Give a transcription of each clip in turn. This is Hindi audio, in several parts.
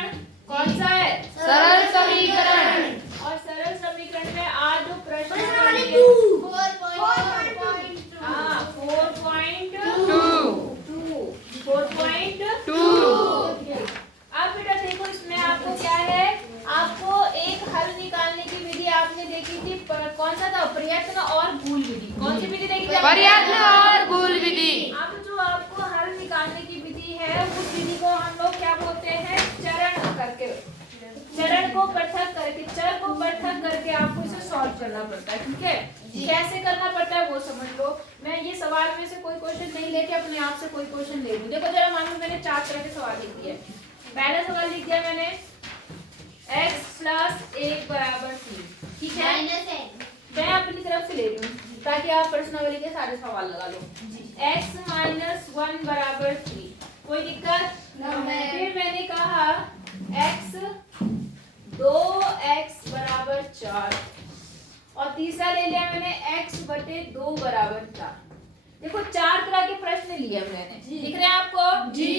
समीकरण कौन सा है? सरल समीकरण। और सरल समीकरण में आज जो प्रश्न हाँ 4.2 अब बेटा देखो इसमें आपको क्या है, आपको एक हल निकालने की विधि आपने देखी थी, कौन सा था? प्रयत्न और भूल विधि। कौन सी विधि देखी थी? प्रयत्न और भूल विधि। अब जो आपको हल निकालने की विधि है उस विधि को हम लोग क्या बोलते हैं? चरण करके, चरण को पृथक करके, चर को पृथक करके आपको इसे सॉल्व करना पड़ता है। ठीक है, कैसे करना पड़ता है वो समझ लो। मैं ये सवाल में से कोई क्वेश्चन नहीं लेके अपने आप से कोई क्वेश्चन ले लूं। देखो जरा मान लो मैंने 4 तरह के सवाल लिख दिए। पहला सवाल लिख दिया मैंने x + 1 = 3। ठीक है, मैं अपनी तरफ से ले लूं ताकि आप प्रश्नावली के सारे सवाल लगा लो। x - 1 = 3, कोई दिक्कत? फिर मैंने कहा x 2x = 4 और तीसरा ले लिया मैंने x/2 = 4। देखो 4 तरह के प्रश्न लिए मैंने, दिख रहे हैं आपको? जी।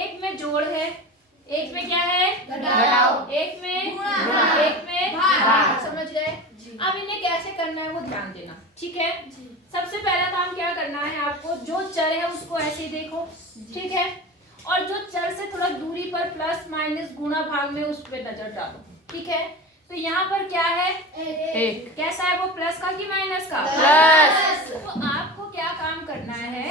एक में जोड़ है, एक में क्या है? घटाव, एक में गुणा, एक में भाग। समझ गए? अब इन्हें कैसे करना है वो ध्यान देना। ठीक है, सबसे पहला काम क्या करना है आपको, जो चर है उसको ऐसे ही देखो। ठीक है, और जो चर से थोड़ा दूरी पर प्लस माइनस गुणा भाग में उस पर नजर डालो। ठीक है, तो यहाँ पर क्या है? एक। कैसा है वो, प्लस का कि माइनस का? प्लस। तो आपको क्या काम करना है,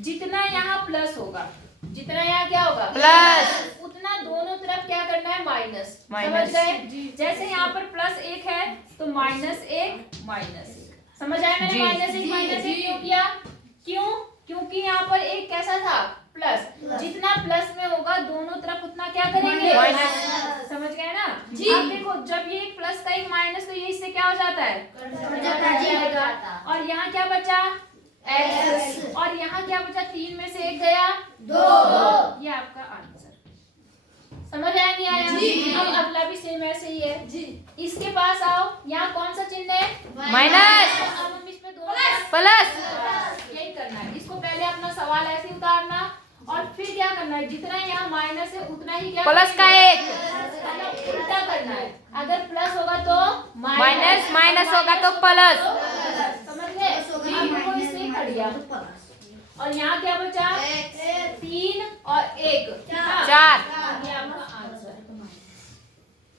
जितना यहाँ प्लस होगा, जितना यहाँ क्या होगा? प्लस। उतना दोनों तरफ क्या करना है? माइनस। समझ माइनस। गए? जैसे यहाँ पर +1 है तो -1 -1। समझ आया मैंने? जी। -1 क्यों किया? क्यों? क्योंकि यहाँ पर एक कैसा था? प्लस। जितना प्लस में होगा दोनों तरफ उतना क्या करेंगे? माइनस। समझ गए ना? जी। अब देखो जब ये एक प्लस का एक माइनस, तो ये इससे क्या हो जाता है? और यहाँ क्या बचा? x। और यहाँ क्या बचा? 3 में से 1 गया 2। ये आपका आंसर। समझ आया नहीं आया? जी। अब अगला भी सेम ऐसे ही है जी। इसके पास आओ, यहाँ कौन सा चिन्ह है? माइनस। अब हम इसमें दो प्लस। यही करना है। इसको पहले अपना सवाल ऐसे ही उतारना और फिर क्या करना है, जितना यहाँ माइनस है उतना ही क्या प्लस का करेंगे? 1। उल्टा करना है। अगर प्लस होगा तो माइनस, माइनस होगा तो प्लस। समझ गए? हमको इससे कर दिया। और यहाँ क्या बचा? 3 और 1 4। ये आपका आंसर।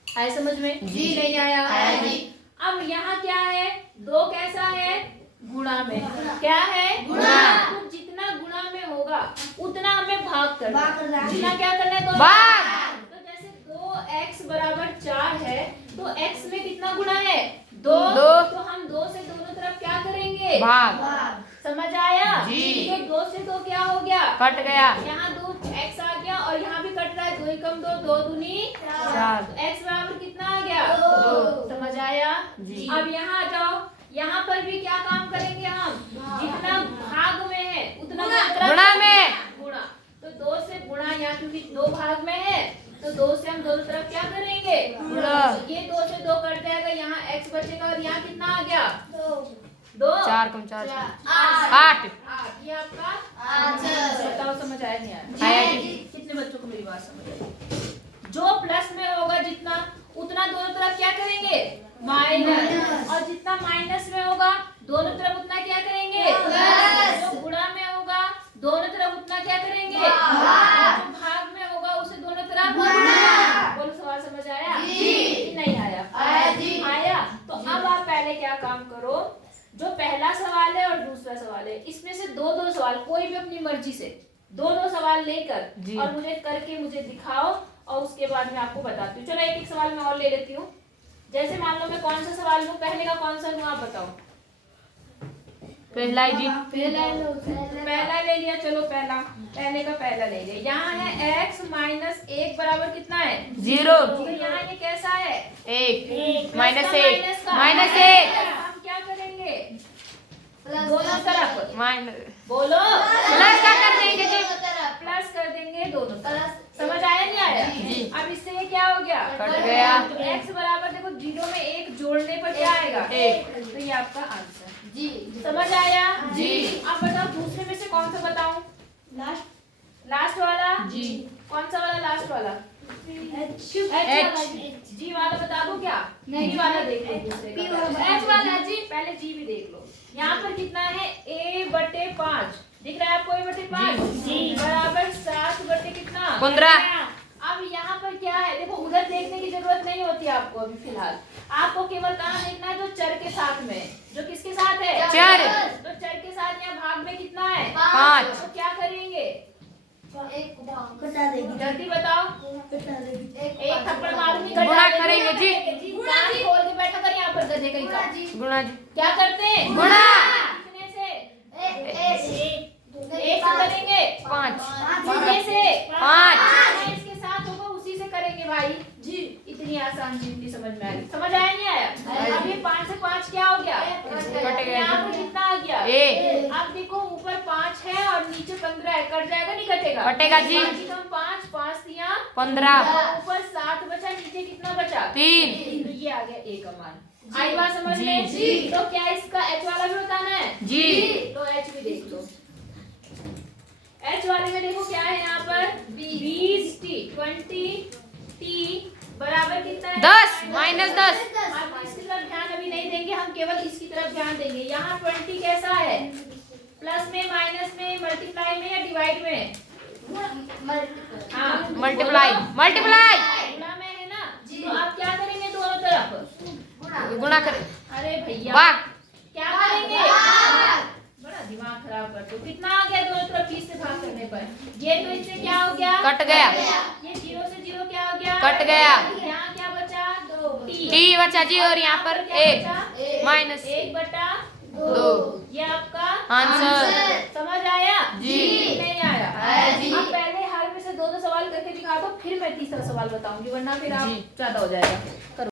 आया समझ में? जी। नहीं आया? आया जी। अब यहाँ क्या है? 2 कैसा है? गुणा में। क्या है? गुणा। तो जितना गुणा में होगा उतना हमें भाग करना है। जितना क्या करना है? भाग। तो जैसे 2x = 4 है तो x में कितना गुणा है? 2। तो हम 2 से दोनों तरफ क्या करेंगे? भाग। समझ आया? जी। तो 2 से 2 क्या हो गया? कट गया। यहाँ 2x आ गया और यहाँ भी कट रहा है। 2 एकम 2, 2 दूनी 4। तो x बराबर कितना आ गया? 2। समझ आया? जी। अब यहाँ आ जाओ, यहाँ पर भी क्या काम करेंगे हम? जितना भाग में है उतना गुणा में। गुणा। तो 2 से गुणा, यहाँ क्योंकि 2 भाग में है तो 2 से हम दोनों तरफ क्या करेंगे? गुणा। तो ये 2 से 2 कट जाएगा, यहाँ x बचेगा और यहाँ कितना आ गया? 2 4 कम 4 8। 8। ये आपका आंसर। बताओ समझ आया नहीं आया? आया जी। कितने बच्चों को मेरी बात समझ आई? जो प्लस में होगा जितना, उतना दोनों तरफ क्या करेंगे? माइनस। और जितना माइनस में होगा दोनों तरफ उतना क्या करेंगे? प्लस। जो गुणा में होगा दोनों तरफ उतना क्या करेंगे? भाग। जो भाग में होगा उसे दोनों तरफ गुणा। बोलो सवाल समझ आया? जी। नहीं आया? आया जी। आया? तो अब आप पहले क्या काम करो, जो पहला सवाल है और दूसरा सवाल है इसमें से 2-2 सवाल कोई भी अपनी मर्जी से 2-2 सवाल लेकर और मुझे करके मुझे दिखाओ और उसके बाद मैं आपको बताती हूँ। चलो एक सवाल मैं और ले लेती हूँ। जैसे मान लो मैं कौन सा सवाल लूँ, पहले का कौन सा लूँ आप बताओ? पहला जी। पहला ले लिया। चलो पहले का पहला ले लिया। यहाँ है x - 1 बराबर कितना है? 0। तो यहाँ ये कैसा है? 1 माइनस -1 का। -1। हम क्या करेंगे? दोनों तरफ माइनस बोलो। प्लस का कर देंगे जी। प्लस कर देंगे दोनों तरफ। समझ आया नहीं आया? जी। अब इससे ये क्या हो गया? कट गया। तो x बराबर देखो 0 में 1 जोड़ने पर क्या आएगा? 1। तो ये आपका आंसर। जी। समझ आया? जी। अब बताओ दूसरे में से कौन सा बताऊं? लास्ट वाला? जी। कौन सा वाला? लास्ट वाला। जी वाला बता दो क्या? जी वाला देख लो दूसरे का। एच वाला जी, पहले जी भी देख लो। यहाँ पर कितना है? A/5 दिख रहा है आपको? A/5 बराबर 7 बटे कितना? 15। अब यहाँ पर क्या है? देखो उधर देखने की जरूरत नहीं होती आपको अभी फिलहाल। आपको केवल कहाँ देखना है? जो चर के साथ में, जो किसके साथ है? चर। तो चर के साथ यहाँ भाग में कितना है? 5। तो क्या करेंगे? जल्दी बताओ। एक थप्पड़ मारूंगी, गुणा करेंगे जी। कान खोल के बैठा कर यहाँ पर गधे कहीं का। गुणा जी। क्या करते हैं? गुणा। कितने से? एक से करेंगे 5। कितने से? 5। इसके साथ होगा उसी से करेंगे भाई जी। इतनी आसान चीज समझ में आ रही? समझ आया नहीं आया? अब ये 5 से 5 क्या हो गया? कट गया। यहाँ पर कितना आ गया? ए। अब देखो ऊपर 5 है और नीचे 15 है, कट जाएगा नहीं कटेगा? कटेगा जी। 5 5 दिया 15। ऊपर 7 बचा, नीचे कितना बचा? 3। तो ये आ गया ए का मान। आई बात समझ जी। में? जी। तो क्या इसका एच वाला भी बताना है? जी। तो एच भी देख लो। एच वाले में देखो क्या है यहाँ पर? 20 टी बराबर कितना है? 10 -10। आप इसकी तरफ ध्यान अभी नहीं देंगे, हम केवल इसकी तरफ ध्यान देंगे। यहाँ 20 कैसा है? प्लस में, माइनस में, मल्टीप्लाई में या डिवाइड में? हाँ, मल्टीप्लाई। गुणा में है ना? तो आप क्या करेंगे दोनों तरफ? गुणा करें। अरे भैया भाग। क्या करेंगे? बड़ा दिमाग खराब करते हो। कितना आ गया दोनों तरफ 20 से भाग करने पर? ये तो इससे क्या हो गया? कट गया। ये 0 से 0 क्या हो गया? कट गया। यहाँ क्या बचा? 2 टी बचा जी और यहाँ पर 1 माइनस 1/2। ये आपका आंसर। समझ आया? जी। नहीं आया? जी। अब पहले हर में से 2 सवाल करके दिखा दो, फिर मैं तीसरा सवाल बताऊंगी, वरना फिर आप जी। ज्यादा हो जाएगा। करो।